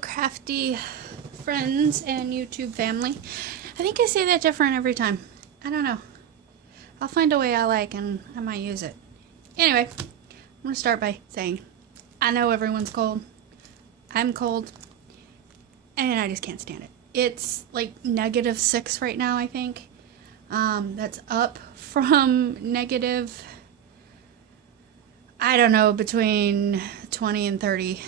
crafty friends and YouTube family. I think I say that different every time. I don't know. I'll find a way I like and I might use it. Anyway, I'm going to start by saying I know everyone's cold. I'm cold. And I just can't stand it. It's like -6 right now, I think. That's up from negative, I don't know, between 20 and 30.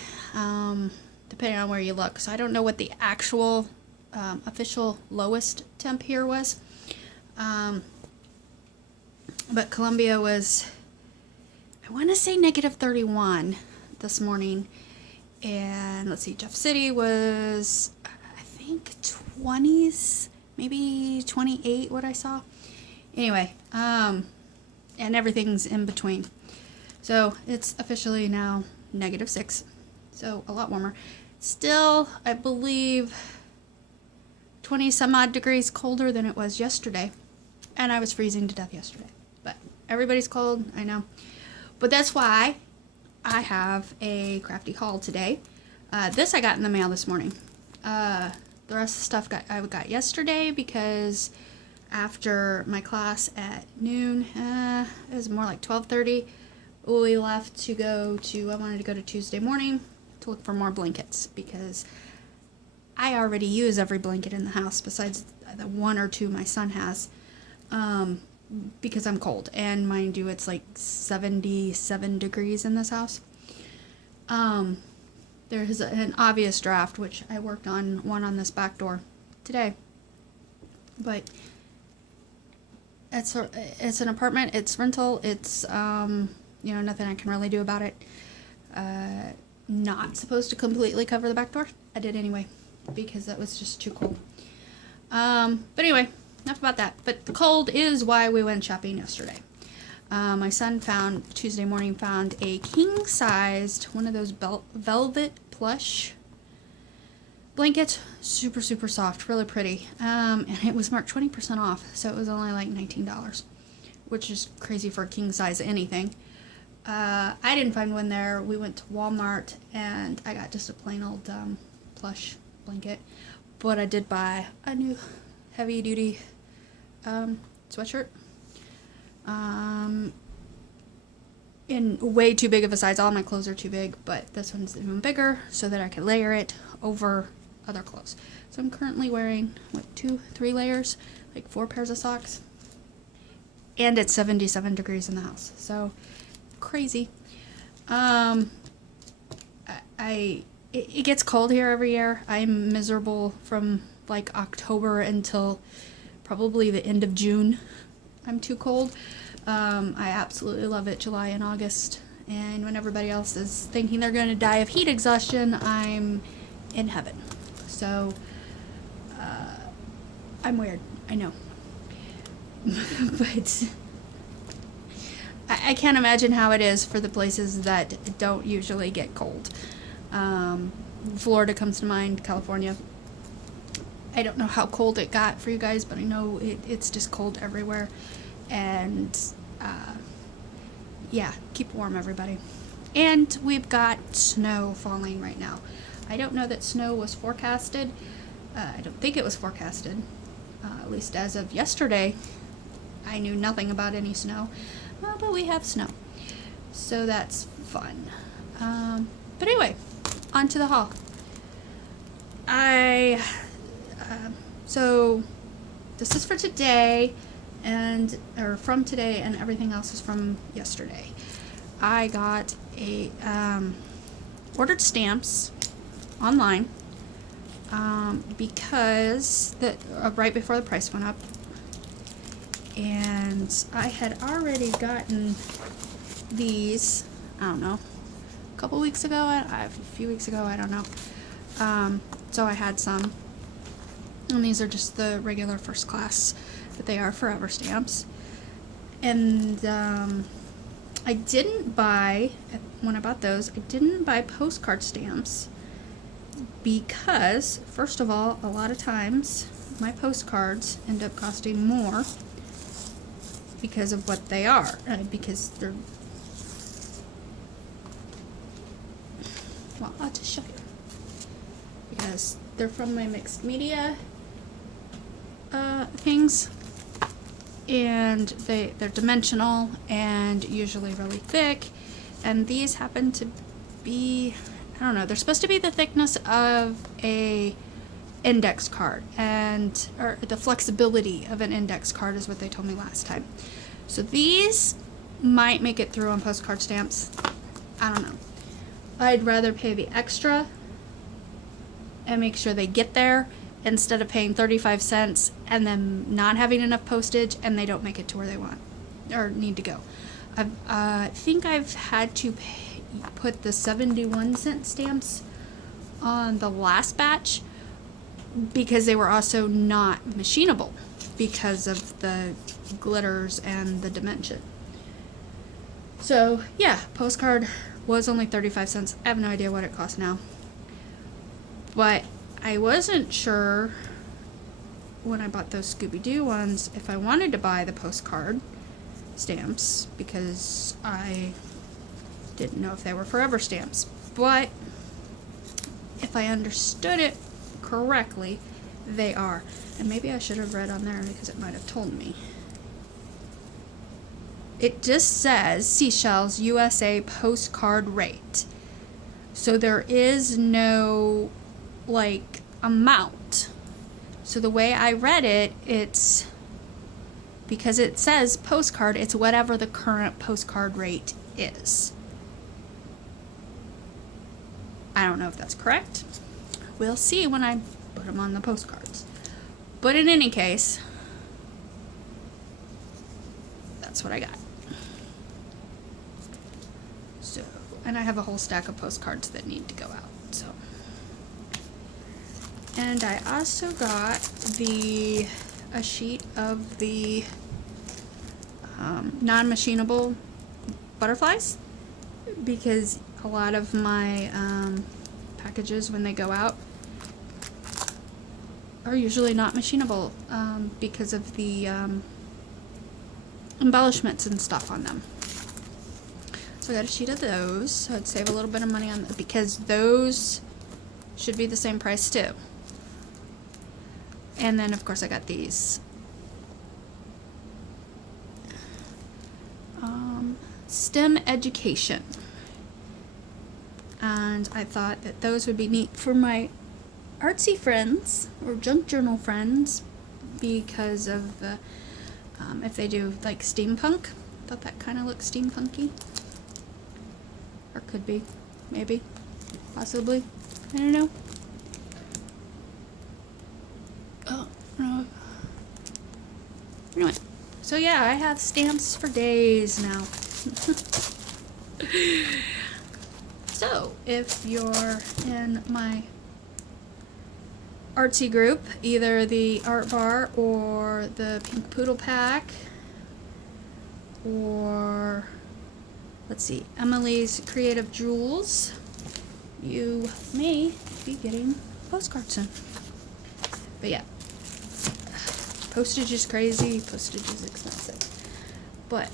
Depending on where you look. So I don't know what the actual official lowest temp here was. But Columbia was, I want to say -31 this morning. And let's see, Jeff City was, I think 20s, maybe 28 what I saw. Anyway, and everything's in between. So it's officially now -6. So a lot warmer. Still, I believe 20 some odd degrees colder than it was yesterday. And I was freezing to death yesterday. But everybody's cold, I know. But that's why I have a crafty haul today. This I got in the mail this morning. The rest of the stuff I got yesterday because after my class at noon, it was more like 12:30, we left to go to, I wanted to go to Tuesday morning to look for more blankets because I already use every blanket in the house besides the 1 or 2 my son has, because I'm cold. And mind you, it's like 77 degrees in this house. There's an obvious draft, which I worked on one on this back door today. But it's an apartment, it's rental, it's, nothing I can really do about it. Not supposed to completely cover the back door. I did anyway, because that was just too cold. But anyway, enough about that. But the cold is why we went shopping yesterday. My son Tuesday morning found a king-sized, one of those velvet plush blankets. Super, super soft, really pretty. And it was marked 20% off, so it was only like $19, which is crazy for a king-size anything. I didn't find one there. We went to Wal-Mart, and I got just a plain old plush blanket. But I did buy a new heavy-duty sweatshirt. In way too big of a size. All my clothes are too big, but this one's even bigger so that I can layer it over other clothes. So I'm currently wearing, 2-3 layers, like 4 pairs of socks. And it's 77 degrees in the house. So crazy. It gets cold here every year. I'm miserable from like October until probably the end of June. I'm too cold. I absolutely love it July and August. And when everybody else is thinking they're going to die of heat exhaustion, I'm in heaven. So, I'm weird. I know. But I can't imagine how it is for the places that don't usually get cold. Florida comes to mind, California. I don't know how cold it got for you guys, but I know it's just cold everywhere. And, yeah, keep warm, everybody. And we've got snow falling right now. I don't know that snow was forecasted. I don't think it was forecasted. At least as of yesterday, I knew nothing about any snow. But we have snow. So that's fun. But anyway, on to the haul. So this is for today, or from today, and everything else is from yesterday. I got ordered stamps online, because right before the price went up, and I had already gotten these, I don't know, a couple weeks ago, a few weeks ago, I don't know. So I had some, and these are just the regular first class, but they are forever stamps. And I didn't buy, when I bought those, I didn't buy postcard stamps because, first of all, a lot of times my postcards end up costing more because of what they are, because they're, well, I'll just show you. because they're from my mixed media things, and they're dimensional and usually really thick, and these happen to be, I don't know, they're supposed to be the thickness of a index card, or the flexibility of an index card is what they told me last time. So these might make it through on postcard stamps. I don't know. I'd rather pay the extra and make sure they get there instead of paying 35 cents and then not having enough postage and they don't make it to where they want or need to go. I think I've had to put the 71-cent stamps on the last batch because they were also not machinable because of the glitters and the dimension. So yeah, postcard was only 35 cents. I have no idea what it costs now. But I wasn't sure when I bought those Scooby-Doo ones if I wanted to buy the postcard stamps because I didn't know if they were forever stamps. But if I understood it correctly, they are. And maybe I should have read on there because it might have told me. It just says Seashells USA postcard rate. So there is no like amount. So the way I read it, it's because it says postcard, it's whatever the current postcard rate is. I don't know if that's correct. We'll see when I put them on the postcards. But in any case, that's what I got. So, and I have a whole stack of postcards that need to go out. So, and I also got a sheet of the non-machinable butterflies because a lot of my packages when they go out are usually not machinable because of the embellishments and stuff on them. So I got a sheet of those, so I'd save a little bit of money on because those should be the same price too. And then of course I got these STEM education, and I thought that those would be neat for my artsy friends or junk journal friends because of the if they do like steampunk. I thought that kind of looks steampunky, or could be, maybe, possibly, I don't know. Oh no. Anyway, so yeah, I have stamps for days now. So if you're in my artsy group, either the Art Bar or the Pink Poodle Pack, or let's see, Emily's Creative Jewels, you may be getting postcards soon. But yeah, postage is crazy, postage is expensive, but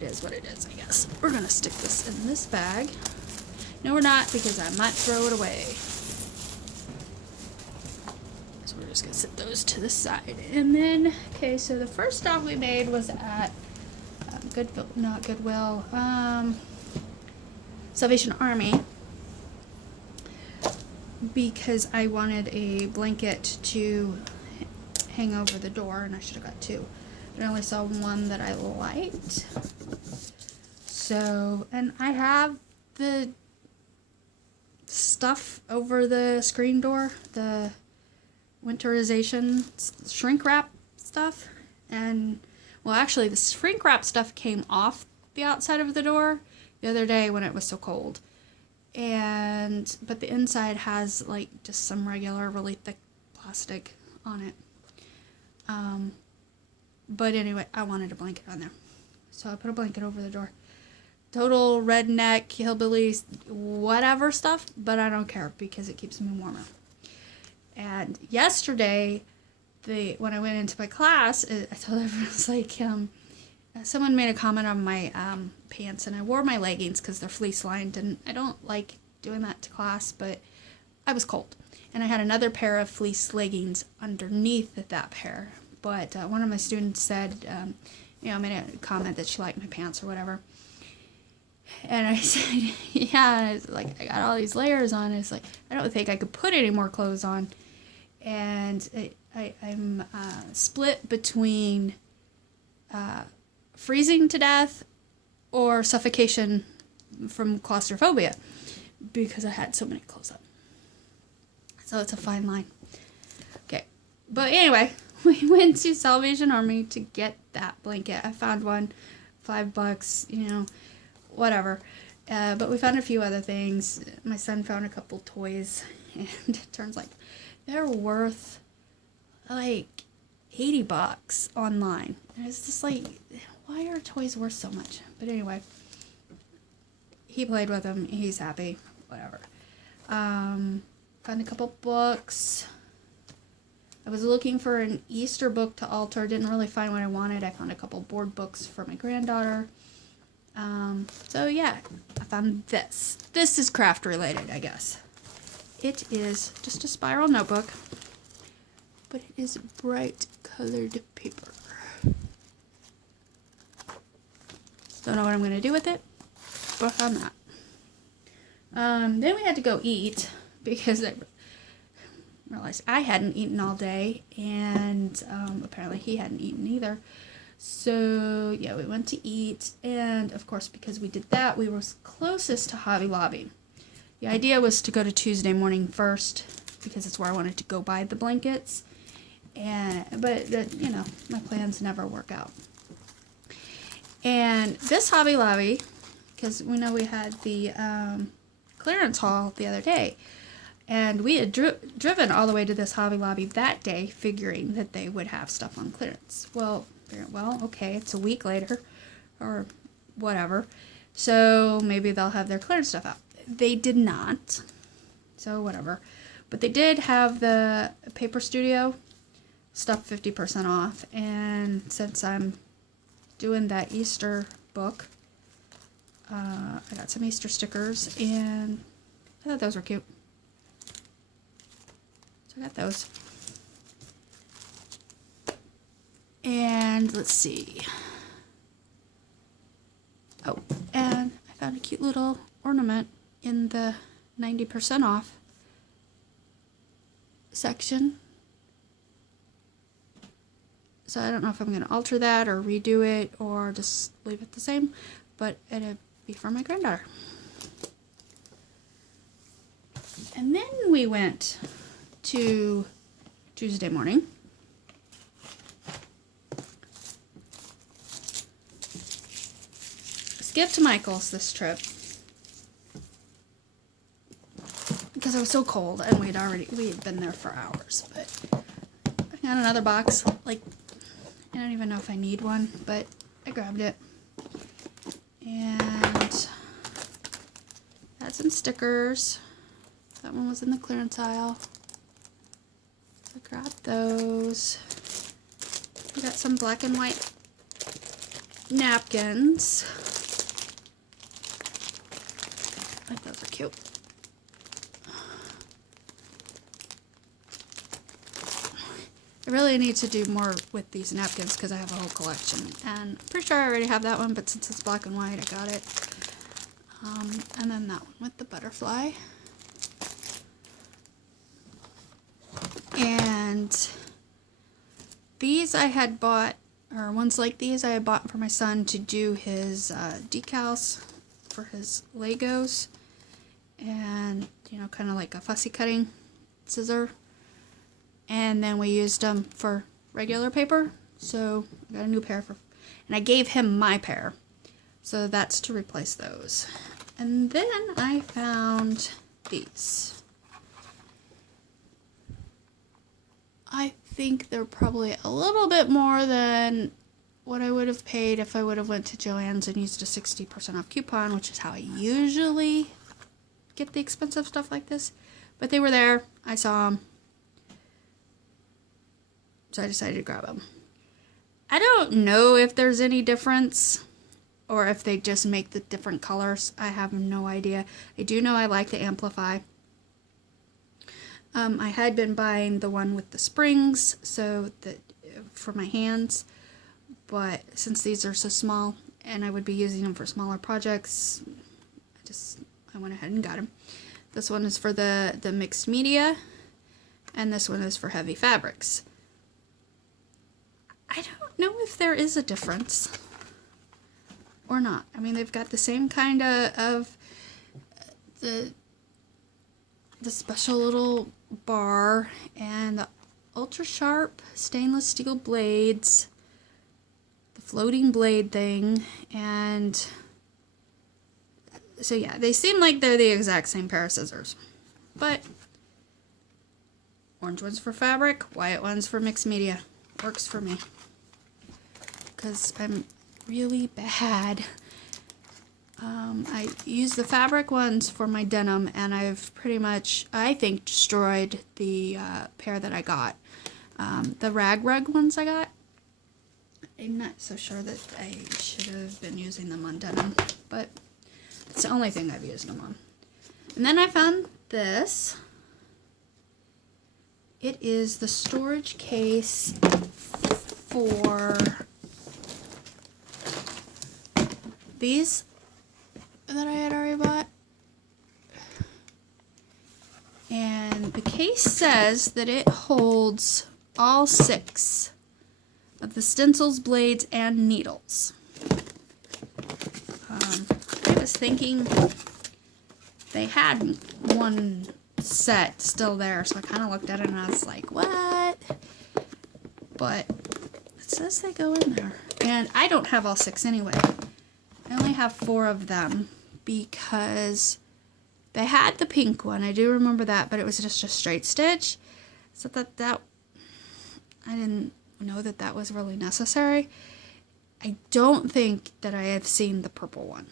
it is what it is, I guess. We're gonna stick this in this bag. No, we're not, because I might throw it away. So we're just gonna set those to the side. And then, okay, so the first stop we made was at Goodwill, Salvation Army, because I wanted a blanket to hang over the door, and I should have got two. But I only saw one that I liked. So, and I have the stuff over the screen door, the winterization shrink wrap stuff, and well, actually the shrink wrap stuff came off the outside of the door the other day when it was so cold, but the inside has like just some regular really thick plastic on it. But anyway, I wanted a blanket on there, so I put a blanket over the door. Total redneck, hillbilly, whatever stuff, but I don't care because it keeps me warmer. And yesterday, when I went into my class, I told everyone, I was like, someone made a comment on my pants, and I wore my leggings because they're fleece lined, and I don't like doing that to class, but I was cold. And I had another pair of fleece leggings underneath that pair. But one of my students said, made a comment that she liked my pants or whatever. And I said, yeah, it's like, I got all these layers on. It's like, I don't think I could put any more clothes on. And I'm split between freezing to death or suffocation from claustrophobia because I had so many clothes on. So it's a fine line. Okay. But anyway, we went to Salvation Army to get that blanket. I found one, $5, whatever. But we found a few other things. My son found a couple toys, and it turns like they're worth like $80 online. And it's just like, why are toys worth so much? But anyway, he played with them. He's happy. Whatever. Found a couple books. I was looking for an Easter book to alter. Didn't really find what I wanted. I found a couple board books for my granddaughter. So yeah, I found this. This is craft related, I guess. It is just a spiral notebook, but it is bright colored paper. Don't know what I'm going to do with it, but I'm not. Then we had to go eat because I realized I hadn't eaten all day, and apparently he hadn't eaten either. So yeah, we went to eat, and of course because we did that, we were closest to Hobby Lobby. The idea was to go to Tuesday morning first because it's where I wanted to go buy the blankets, but my plans never work out. And this Hobby Lobby, because we know we had the clearance haul the other day, and we had driven all the way to this Hobby Lobby that day figuring that they would have stuff on clearance. Well, okay, it's a week later or whatever, so maybe they'll have their clearance stuff out. They did not, so whatever. But they did have the Paper Studio stuff 50% off, and since I'm doing that Easter book, I got some Easter stickers, and I thought those were cute. So I got those. And let's see. Oh, and I found a cute little ornament in the 90% off section. So I don't know if I'm going to alter that or redo it or just leave it the same, but it'll be for my granddaughter. And then we went to Tuesday morning. Skipped Michael's this trip because it was so cold and we had been there for hours. But I got another box. Like, I don't even know if I need one, but I grabbed it and had some stickers. That one was in the clearance aisle, so I grabbed those. We got some black and white napkins. I think those are cute. I really need to do more with these napkins because I have a whole collection, and I'm pretty sure I already have that one, but since it's black and white, I got it. And then that one with the butterfly. And these I had bought, or ones like these I had bought for my son to do his decals for his Legos, and kind of like a fussy cutting scissor. And then we used them for regular paper, so I got a new pair and I gave him my pair, so that's to replace those. And then I found these. I think they're probably a little bit more than what I would have paid if I would have went to Joann's and used a 60% off coupon, which is how I usually get the expensive stuff like this. But they were there. I saw them. So I decided to grab them. I don't know if there's any difference or if they just make the different colors. I have no idea. I do know I like the Amplify. I had been buying the one with the springs so that for my hands, but since these are so small and I would be using them for smaller projects, I went ahead and got them. This one is for the mixed media, and this one is for heavy fabrics. I don't know if there is a difference or not. I mean, they've got the same kind of the special little bar and the ultra sharp stainless steel blades, the floating blade thing, and so yeah, they seem like they're the exact same pair of scissors, but orange one's for fabric, white one's for mixed media. Works for me because I'm really bad. I use the fabric ones for my denim, and I've pretty much, I think, destroyed the pair that I got. The rag ones I got, I'm not so sure that I should have been using them on denim, but it's the only thing I've used them on. And then I found this. It is the storage case for these that I had already bought. And the case says that it holds all 6 of the stencils, blades, and needles. I was thinking they had one set still there, so I kind of looked at it and I was like, what? But it says they go in there. And I don't have all 6 anyway. I only have 4 of them because they had the pink one. I do remember that, but it was just a straight stitch. So that I didn't know that was really necessary. I don't think that I have seen the purple one.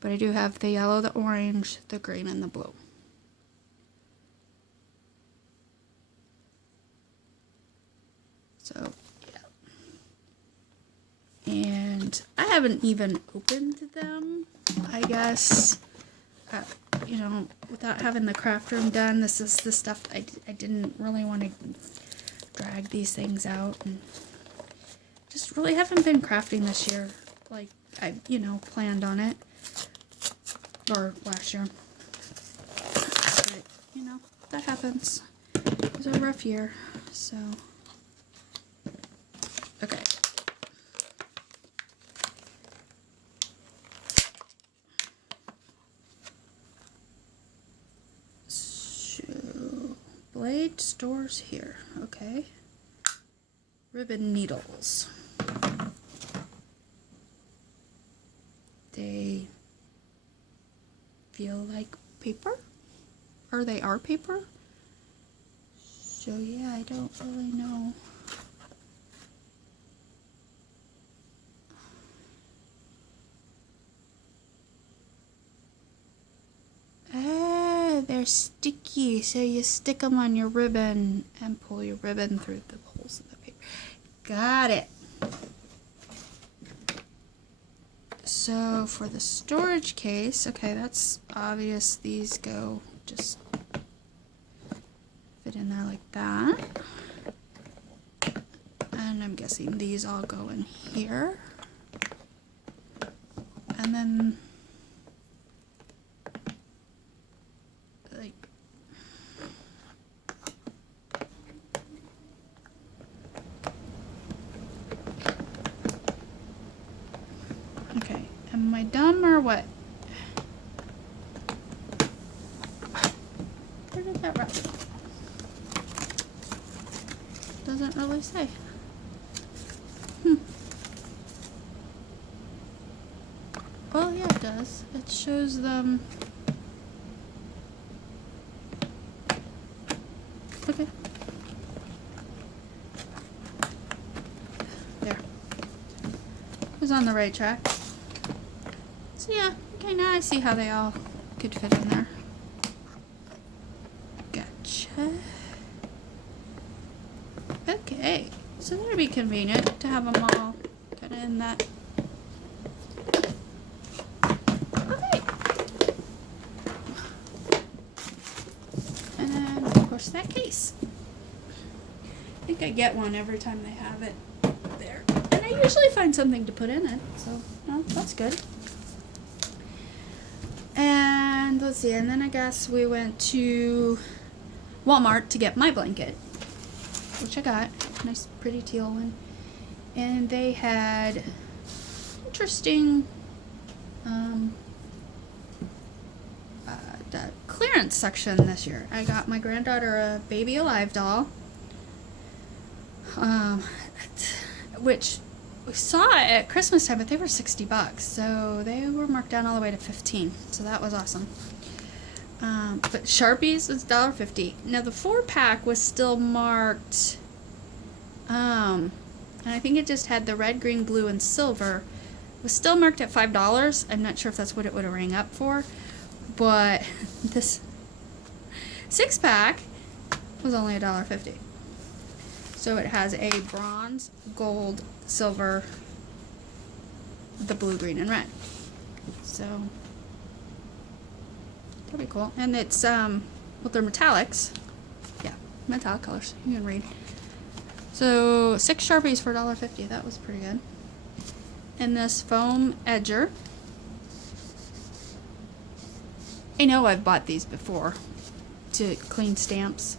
But I do have the yellow, the orange, the green, and the blue. So, yeah. And I haven't even opened them, I guess. You know, without having the craft room done, this is the stuff I didn't really want to drag these things out. And just really haven't been crafting this year like I, planned on it. Or last year. But, that happens. It was a rough year, so. Okay. So, blade stores here. Okay. Ribbon needles. They feel like paper, or they are paper. So yeah, I don't really know. Ah, they're sticky, so you stick them on your ribbon and pull your ribbon through the holes of the paper. Got it. So for the storage case, okay, that's obvious. These go just fit in there like that. And I'm guessing these all go in here. And then, like, okay, am I dumb or what? Where did that run? Doesn't really say. Well, yeah, it does. It shows them. Okay. There. I was on the right track. So yeah, okay, now I see how they all could fit in there. Gotcha. Okay, so that'd be convenient to have them all kind of in that. Okay. course, that case. I think I get one every time they have it there. And I usually find something to put in it, so well, that's good. And let's see, and then I guess we went to Walmart to get my blanket, which I got. Nice, pretty teal one. And they had interesting the clearance section this year. I got my granddaughter a Baby Alive doll, which we saw at Christmas time, but they were $60, so they were marked down all the way to $15, so that was awesome. But Sharpies was $1.50. Now the 4-pack was still marked, and I think it just had the red, green, blue, and silver. It was still marked at $5. I'm not sure if that's what it would have rang up for, but this 6-pack was only $1.50. So it has a bronze, gold, silver, the blue, green, and red. So that'll be cool. And it's well, they're metallics. Yeah, metallic colors. You can read. So 6 Sharpies for $1.50. That was pretty good. And this foam edger. I know I've bought these before to clean stamps.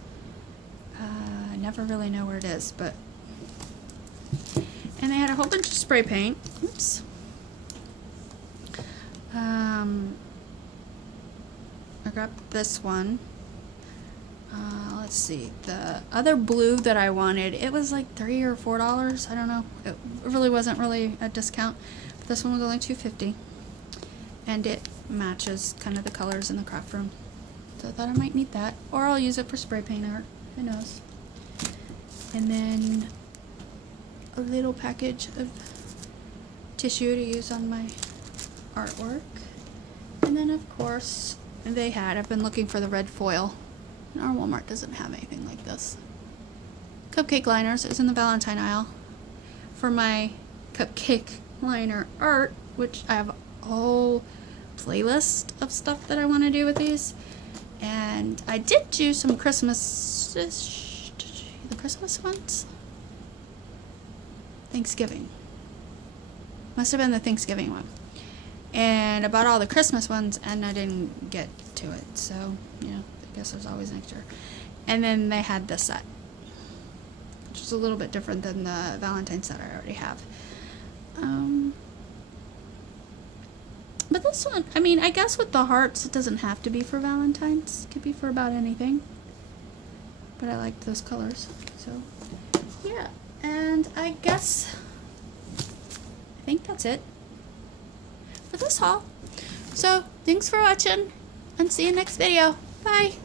I never really know where it is, but. And they had a whole bunch of spray paint. Oops. I grabbed this one. Let's see. The other blue that I wanted, it was like $3 or $4. I don't know. It really wasn't really a discount. But this one was only $2.50. And it matches kind of the colors in the craft room. So I thought I might need that. Or I'll use it for spray paint art. Who knows? And then a little package of tissue to use on my artwork. And then of course I've been looking for the red foil. And our Walmart doesn't have anything like this. Cupcake liners is in the Valentine aisle for my cupcake liner art, which I have a whole playlist of stuff that I want to do with these. And I did do some Christmas ones? Thanksgiving. Must have been the Thanksgiving one. And I bought all the Christmas ones and I didn't get to it. So, I guess there's always next year. And then they had this set, which is a little bit different than the Valentine set I already have. But this one, I guess with the hearts, it doesn't have to be for Valentine's. It could be for about anything. But I liked those colors. So, yeah. And I think that's it for this haul. So, thanks for watching, and see you next video. Bye.